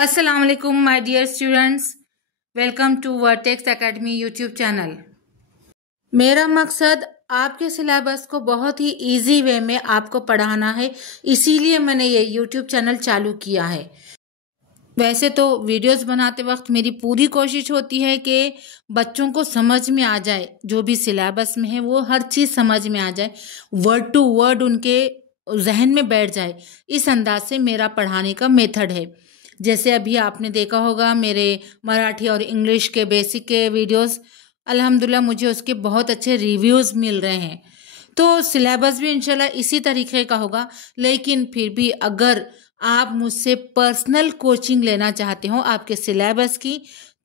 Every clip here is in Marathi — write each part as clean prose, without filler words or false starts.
अस्सलाम वालेकुम my dear students, welcome to Vertex Academy YouTube channel. मेरा मकसद आपके सिलेबस को बहुत ही इजी वे में आपको पढ़ाना है, इसीलिए मैंने ये यूट्यूब चैनल चालू किया है। वैसे तो वीडियोस बनाते वक्त मेरी पूरी कोशिश होती है कि बच्चों को समझ में आ जाए, जो भी सिलेबस में है वो हर चीज़ समझ में आ जाए, वर्ड टू वर्ड उनके जहन में बैठ जाए। इस अंदाज से मेरा पढ़ाने का मेथड है। जैसे अभी आपने देखा होगा मेरे मराठी और इंग्लिश के बेसिक के वीडियोस, अल्हम्दुलिल्लाह मुझे उसके बहुत अच्छे रिव्यूज़ मिल रहे हैं। तो सिलेबस भी इंशाल्लाह इसी तरीके का होगा, लेकिन फिर भी अगर आप मुझसे पर्सनल कोचिंग लेना चाहते हो आपके सिलेबस की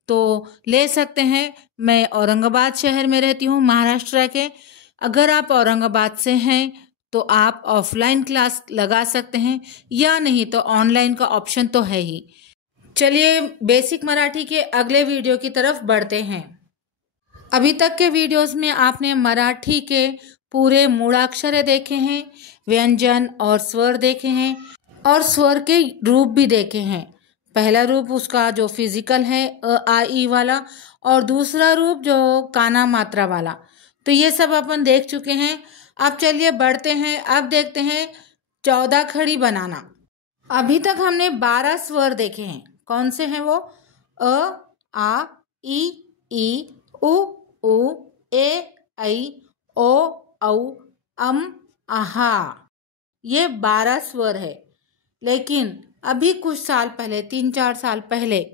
तो ले सकते हैं। मैं औरंगाबाद शहर में रहती हूँ, महाराष्ट्र के। अगर आप औरंगाबाद से हैं तो आप ऑफलाइन क्लास लगा सकते हैं, या नहीं तो ऑनलाइन का ऑप्शन तो है ही। चलिए बेसिक मराठी के अगले वीडियो की तरफ बढ़ते हैं। अभी तक के वीडियोस में आपने मराठी के पूरे मूलाक्षर देखे हैं, व्यंजन और स्वर देखे हैं, और स्वर के रूप भी देखे हैं। पहला रूप उसका जो फिजिकल है अ आ ई वाला, और दूसरा रूप जो काना मात्रा वाला। तो ये सब अपन देख चुके हैं। अब चलिए बढ़ते हैं, अब देखते हैं 14 खड़ी बनाना। अभी तक हमने 12 स्वर देखे हैं। कौन से हैं वो? अ, आ, ई, उ, ए, ऐ, ओ, औ, आहा। ये 12 स्वर है। लेकिन अभी कुछ साल पहले, 3-4 साल पहले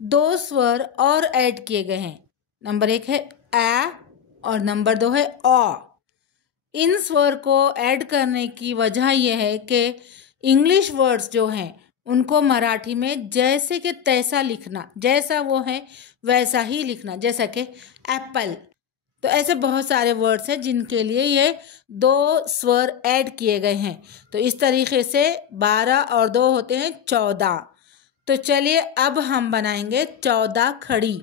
2 स्वर और ऐड किए गए हैं। नंबर 1 है ए और नंबर 2 है ओ। इन स्वर को ऐड करने की वजह यह है कि इंग्लिश वर्ड्स जो हैं उनको मराठी में जैसे कि तैसा लिखना, जैसा वो है वैसा ही लिखना। जैसा कि एप्पल, तो ऐसे बहुत सारे वर्ड्स हैं जिनके लिए ये 2 स्वर ऐड किए गए हैं। तो इस तरीके से 12 और 2 होते हैं 14। तो चलिए अब हम बनाएंगे 14 खड़ी।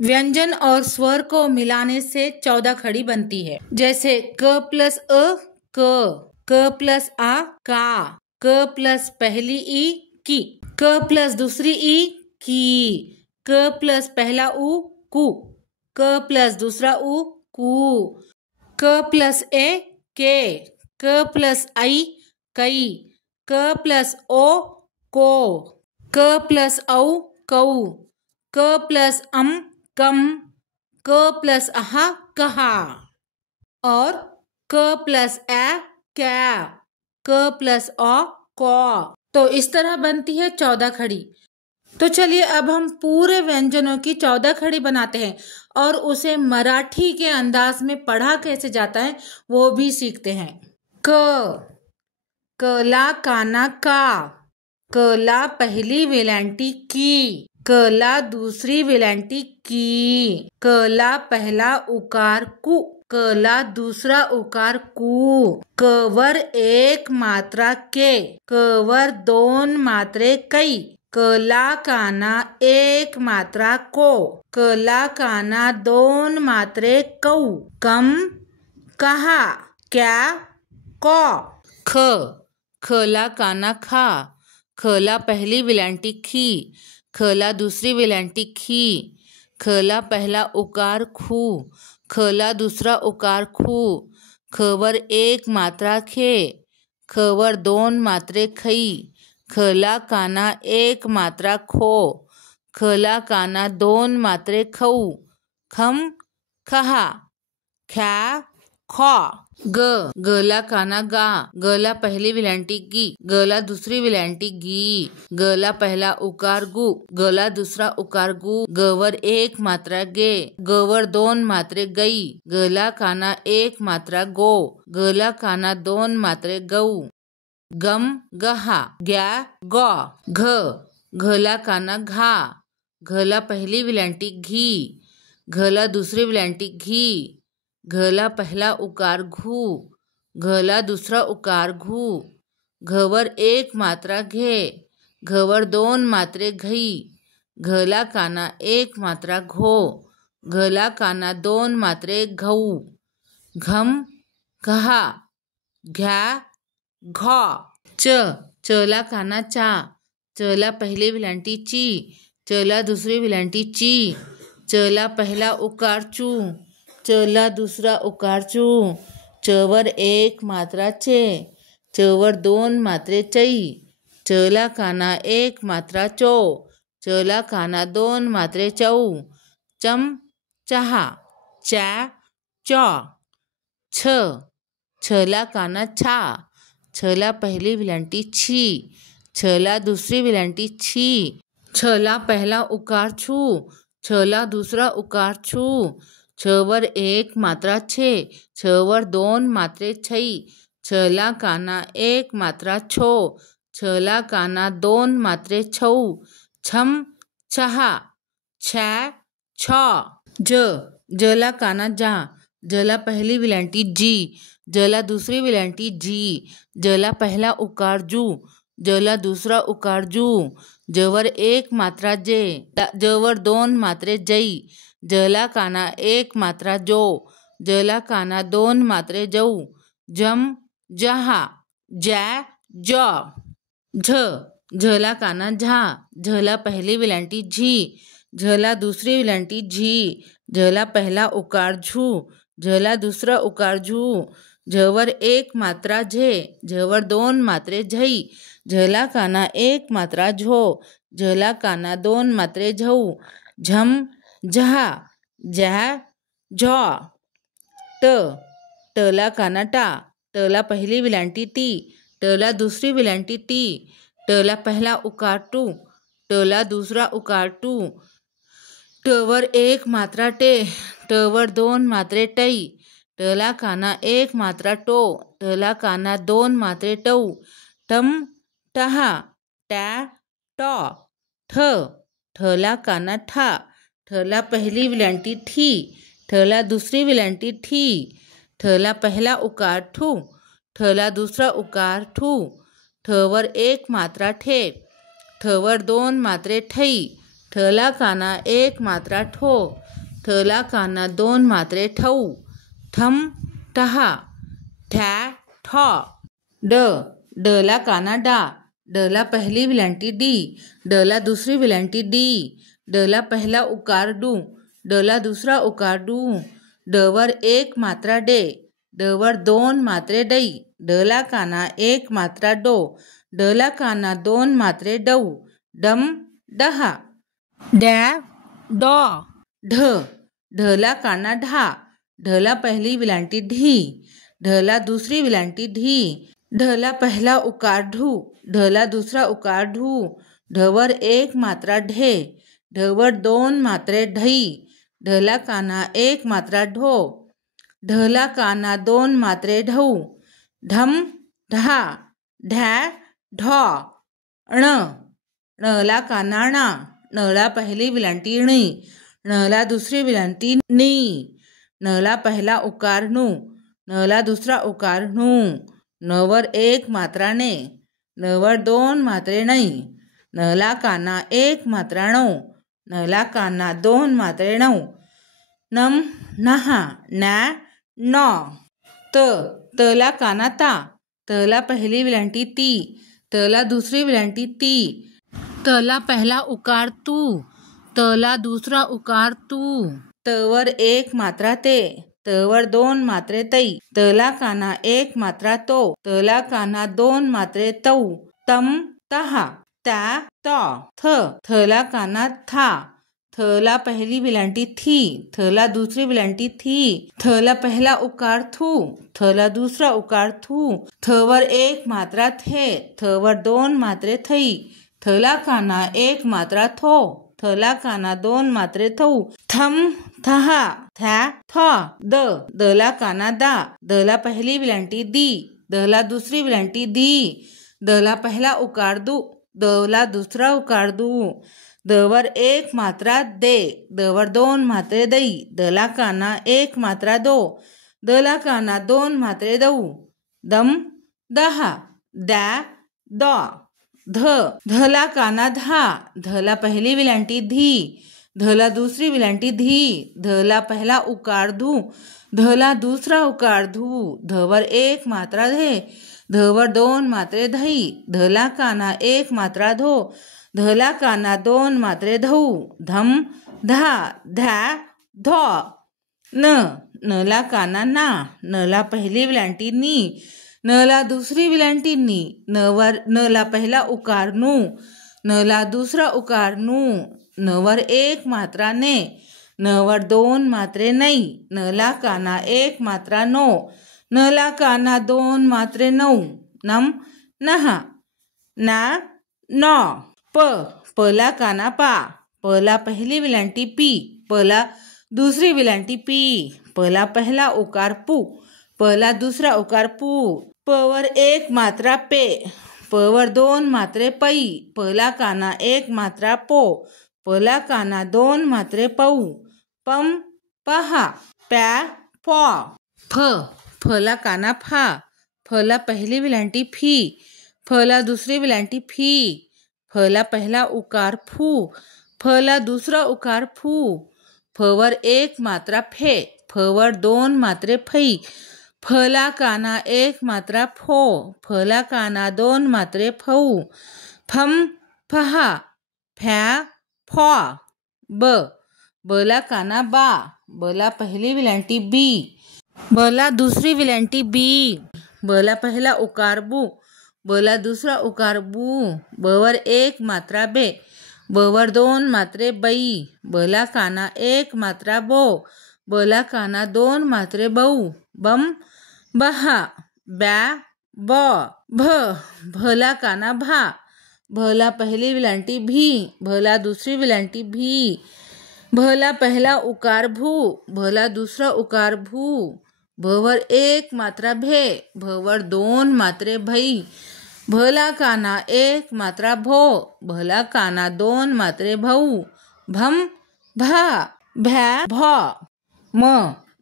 व्यंजन और स्वर को मिलाने से 14 खड़ी बनती है। जैसे क प्लस अ क प्लस आ का, क प्लस पहली ई की, क प्लस दूसरी ई की, क प्लस पहला उ कु, क प्लस दूसरा उ कु, क प्लस ए के, क प्लस आई कई, क प्लस ओ को, क प्लस औ कौ, क प्लस कम, क प्लस अहा कहा, और क प्लस ए क्या, क प्लस ओ को। तो इस तरह बनती है 14 खड़ी। तो चलिए अब हम पूरे व्यंजनों की 14 खड़ी बनाते हैं और उसे मराठी के अंदाज में पढ़ा कैसे जाता है वो भी सीखते हैं। कला काना का, कला पहली वेलांटी की, कला दूसरी वेलांटी की, कला पहला उकार कु, कला दूसरा उकार कु, कवर एक मात्रा के, कवर 2 मात्रे कई, कला काना 1 मात्रा को, कला काना 2 मात्रे कौ, कम कहा, क्या को। खला काना खा, खला पहली विलांटी खी, खला दूसरी विलांटी खी, खला पहला उकार खू, खला दूसरा उकार खू, खवर 1 मात्रा खे, खवर 2 मात्रे खई, खला काना 1 मात्रा खो, खला काना 2 मात्रे खऊ, खम खहा, ख्या खो। गला काना गा, गला पहली विलांटी गी, गला दूसरी विलांटी गी, गला पहला उकार गु, गला दूसरा उकार गु, गवर 1 मात्रा गे, गवर 2 मात्रे गई, गला काना 1 मात्रा गो, गला काना 2 मात्रे गऊ, गम गहा, ग्या गौ। घला काना घा, घला पहली विलांटी घी, घला दूसरी विलांटी घी, घला पहला उकार घू, घला दूसरा उकार घू, घवर 1 मात्रा घे, घवर 2 मात्रे घई, घला काना 1 मात्रा घो, घला काना 2 मात्रे घऊ, घम घहा, घ्या घो। चला काना चा, चला पहली विलांटी ची, चला दूसरी विलांटी ची, चला पहला उकार चू, चला दूसरा उकार चू, चवर एक मात्रा चे, चवर दोन मात्रे चई, चला काना एक मात्रा चो, चला काना दोन मात्रे चौ, चम चहा, चा चौ, छ, छला काना छा, छला पहली विलांटी छी, छला दूसरी विलांटी छी, छला पहला उकार छू, छला दूसरा उकार छू, छवर एक मात्रा छे, छवर दोन मात्रे छई, छला काना एक मात्रा छो, छला काना दोन मात्रे छौ, छम छहा, छा छौ, जला काना जा, जला पहली विलांटी जी, जला दूसरी विलांटी जी, जला पहला उकार जू, जला दूसरा उकार जू, जवर एक मात्रा जे, जवर दोन मात्रे जई, जला काना एक मात्रा जो, जला काना दोन मात्रे जऊ, जम जहा, जै जौ, झला काना झा, झला पहली विलांटी झी, झला दूसरी विलांटी झी, झला पहला उकार झू, झला दूसरा उकार झू, झवर एक मात्रा झे, झवर दोन मात्रे झई, झला काना एक मात्रा झो, झला काना दोन मात्रे झऊ, झम झहा, झा झौ, टला काना टा, टला पहली विलांटी टी, टला दूसरी विलांटी टी, टला पहला उकार टू, टला दूसरा उकार टू, टवर एक मात्रा टे, टवर दोन मात्रे टई, टला काना एक मात्रा टो, टला काना दोन मात्रे टऊ, टम टहा, टा टॉ, ठ, ठला काना ठा, ठला पहली विलांटी ठी, ठला दूसरी विलांटी ठी, ठला पहला उकार ठू, ठला दूसरा उकार ठू, ठवर एक मात्रा ठे, ठवर दोन मात्रे ठई, ठला काना एक मात्रा ठो, ठला काना दोन मात्रे ठऊ, ठम ठहा, ठा ठौ, डला काना डा, डला पहली विलांटी डी, डला दूसरी विलांटी डी, डला पहला उकार डू, डला दूसरा उकार डू, डवर एक मात्रा डे, डवर दोन मात्रे डई, डला काना एक मात्रा डो, डला काना दोन मात्रे डऊ, डम डहा, डॅ डॉ, ढला काना ढा, ढला पहली विलांटी ढी, ढला दूसरी विलांटी ढी, ढला पहला उकार ढू, ढला दूसरा उकार ढू, ढवर एक मात्रा ढे, ढवर दोन मात्रे ढई, ढला काना एक मात्रा ढो, ढला काना दोन मात्रे ढऊ, ढम ढा, ढॅ ढॉ, णला काना णा, णला पहली विलांटी णी, णला दूसरी विलांटी नी, णला पहला उकार णू, णला दूसरा उकार णू, नवर एक मात्रा ने, नवर दोन मात्रे नाही, नला काना एक मात्रा णौ, नला काना दोन मात्रे णौ, नम नहा, नॅ नॉ, तला काना ता, तला पहली विलांटी ती, तला दूसरी विलांटी ती, तला पहला उकार तू, तला दूसरा उकार तू, तवर एक मात्रा ते, तवर दोन मात्रे तई, तला काना एक मात्रा तो, तला काना दोन मात्रे तौ, तम तहा, ता तौ, थला काना था, थला पहली विलांटी थी, थला दूसरी विलांटी थी, थला पहला उकार थू, थला दूसरा उकार थू, थवर एक मात्रा थे, थवर दोन मात्रे थई, थला काना एक मात्रा थो, थला काना दोन मात्रे थऊ, थम थहा, थ्या थ, दला काना दा, दला पहली विलांटी दी, दला दूसरी विलांटी दी, दला पहला उकार दू, दला दूसरा उकार दू, दवर एक मात्रा दे, दवर दोन मात्रे दई, दला काना एक मात्रा दो, दला काना दोन मात्रे दऊ, दम दहा, दा दौ, धला काना धा, धला पहली विलांटी धी, धला दूसरी विलांटी धी, धला पहला उकार धू, धला दूसरा उकार धू, धवर एक मात्रा धे, धवर दोन मात्रे धई, धला काना एक मात्रा धो, धला काना दोन मात्रे धऊ, धम धा ध्या धो. नला काना ना, नला पहिली विलांटी नी, नला दूसरी विलांटी नी, नला पहिला उकार नू, नला दूसरा उकार नू, नवर एक मात्रा ने, नवर दोन मात्रे नहीं, नला काना एक मात्रा नो, नला काना दोन मात्रे नऊ, नम नहा, ना नौ. पला काना पा, पला पहिली विलांटी पी, पला दूसरी विलांटी पी, पला पहला उकार पू, पला दूसरा उकार पू, पवर एक मात्रा पे, पवर दोन मात्रे पई, पला काना एक मात्रा पो, पला काना दोन मात्रे पऊ, पम पहा, प्या पॉ. फला काना फा, फला पहिली विलांटी फी, फला दूसरी विलांटी फी, फला पहला उकार फू, फला दूसरा उकार फू, फवर एक मात्रा फे, फवर दोन मात्रे फई, फला काना एक मात्रा फो, फला काना दोन मात्रे फऊ, फम फहा, फ्या फॉ. बला काना बा, बला पहिली विलांटी बी, बला दूसरी विलांटी बी, बला पहला उकार बू, बला दूसरा उकार बू, बवर एक मात्रा बे, बवर दोन मात्रे बई, बला काना एक मात्रा बो, बला काना दोन मात्रे बऊ, बम बहा, ब्या बॉ. भला काना भा, भला पहली विलांटी भी, भला दूसरी विलांटी भी, भला पहला उकार भू, भला दूसरा उकार भू, भवर एक मात्रा भे, भवर दोन मात्रे भई, भला काना एक मात्रा भो, भला काना दोन मात्रे भऊ, भम भा, भ्या भॉ.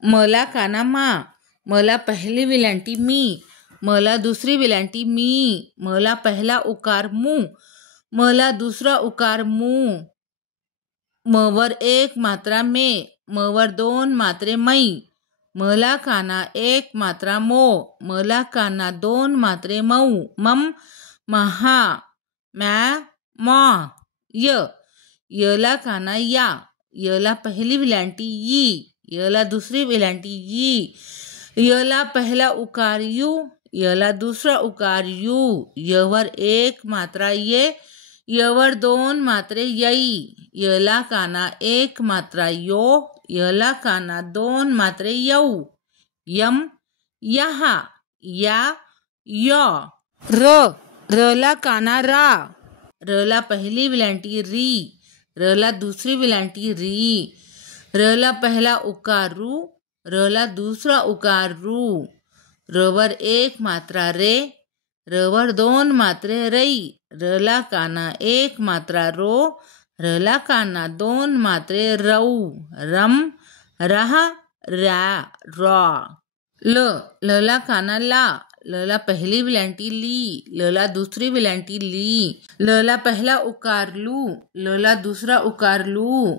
मला काना मा, मला पहिली विलांटी मी, मला दूसरी विलांटी मी, मला पहला उकार मू, मला दूसरा उकार मू, मवर एक मात्रा मे, मवर दोन मात्रे मई, मला काना एक मात्रा मो, मला काना दोन मात्रे मऊ, मम महा, म्या मॉ. यला काना या, यला पहिली विलांटी यी, यला दूसरी विलांटी यी, यला पहला उकार यू, यला दूसरा उकार यू, यवर एक मात्रा ये, यवर दोन मात्रे यई, यला काना एक मात्रा यो, यला काना दोन मात्रे यऊ, यम यहा, या यो. रला काना रा, रला पहिली विलांटी री, रला दूसरी विलांटी री, रला पहला उकार रू, रला दूसरा उकार रू, रवर एक मात्रा रे, रवर दोन मात्रे रई, रला काना एक मात्रा रो, रला काना दोन मात्रे रऊ, रम रहा, रॅ रॉ. लला काना ला, लला पहिली विलांटी ली, लला दूसरी विलांटी ली, लला पहला उकार लू, लला दूसरा उकार लू,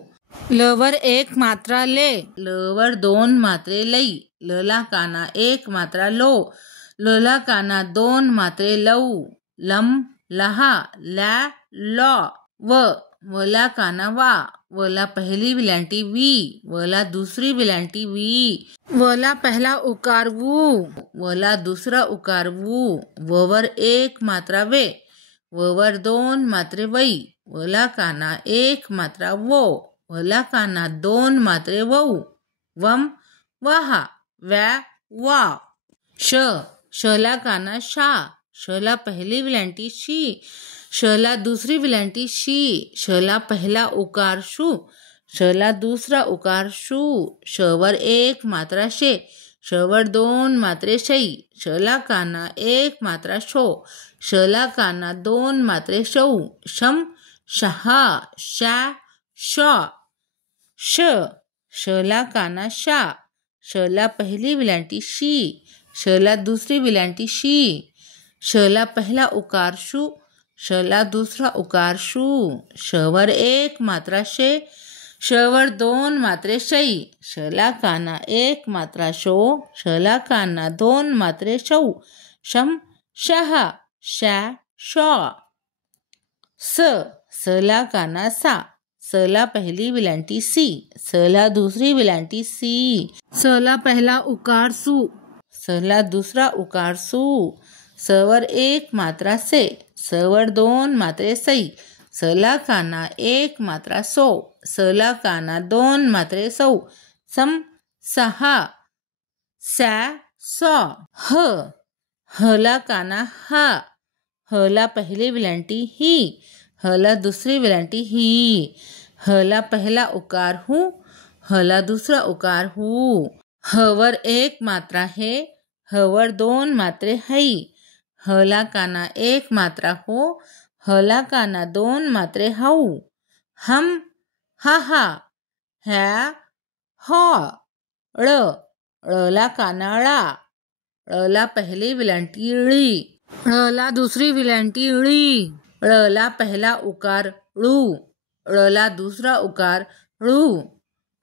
लवर एक मात्रा ले, लवर दोन मात्रे लई, लला काना एक मात्रा लो, लला काना दोन मात्रे लऊ, लम लहा, लॅ लॉ. वला काना वा, वला पहिली विलांटी वी, वला दूसरी विलांटी वी, वला पहला उकार वू, वला दूसरा उकार वू, ववर एक मात्रा वे, ववर दोन मात्रे वई, वला काना एक मात्रा वो, वला काना दोन मात्रे वऊ, वम वहा, व्या वा. शला काना शा, शला पहिली विलांटी शी, शला दूसरी विलांटी शी, शला पहला उकार शू, शला दूसरा उकार शू, शवर एक मात्रा शे, शवर दोन मात्रे शई, शला काना एक मात्रा शो, शला काना दोन मात्रे शौ, शम शहा, शा शॉ. शला काना शा, शला पहिली विलांटी शी, शला दूसरी विलांटी शी, शला पहला उकार शू, शला दूसरा उकार शू, शवर एक मात्रा शे, शवर दोन मात्रे शई, शला काना एक मात्रा शो, शला काना दोन मात्रे शौ, शम शह शा शॉ। सला काना सा, सला पहली विलांटी सी, सला दूसरी विलांटी सी। सला पहला उकार सु, सला दूसरा उकार सु। सवर एक मात्रा से, सवर दोन मात्रे सई। सला काना एक मात्रा सो, सला काना दोन मात्रे सौ। सम सहा, सॅ सॉ। हला काना हा, हला पहली विलांटी ही, हला दूसरी विलांटी ही। हला पहला उकार हूँ, हला दूसरा उकार हू। हवर एक मात्रा है, हवर दोन मात्रे हई। हला काना एक मात्रा हो, हला काना दोन मात्रे हऊ। हम हा ह्या हॉ। ळला काना ळा, ळला पहली विलांटी ळी, ळला दूसरी विलांटी ळी। ळला पहला उकार ळू, ळला दूसरा उकार ळू।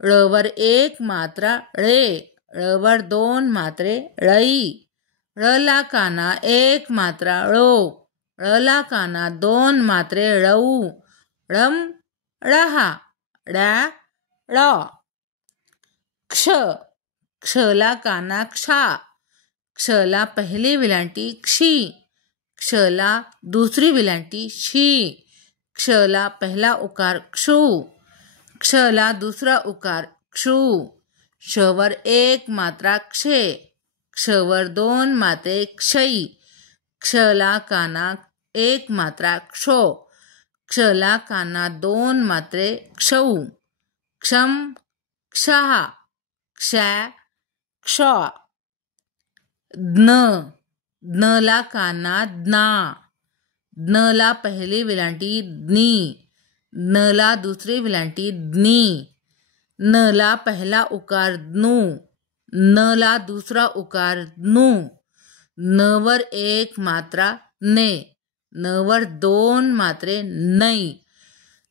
ळवर एक मात्रा ळे, ळवर दोन मात्रे ळई। ळला काना एक मात्रा ळो, ळला काना दोन मात्रे ळऊ। ळम ळहा, ळा ळॉ। क्षला कानाक्षा, क्षला पहली विलांटी क्षी, क्षला दूसरी विलांटी शी। क्षला पहला उकार क्षू, क्षला दूसरा उकार क्षू। क्षवर एक मात्रा क्षे, क्षवर दोन मात्रे क्षई। क्षला काना एक मात्रा क्षो, क्षला काना दोन मात्रे क्षौ। क्षम क्षहा, क्षै क्षौ। ज्ञला काना ज्ञा, ज्ञला पहली विलांटी ज्ञी, ज्ञला दूसरी विलांटी ज्ञी। ज्ञला पहला उकार ज्ञू, ज्ञला दूसरा उकार ज्ञू। ज्ञवर एक मात्रा ने, ज्ञवर दोन मात्रे नै।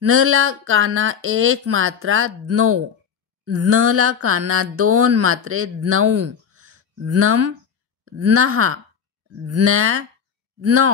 ज्ञला काना एक मात्रा ज्ञो, ज्ञला काना दोन मात्रे ज्ञौ। ज्ञम ज्ञहा, ज्ञा ज्ञौ।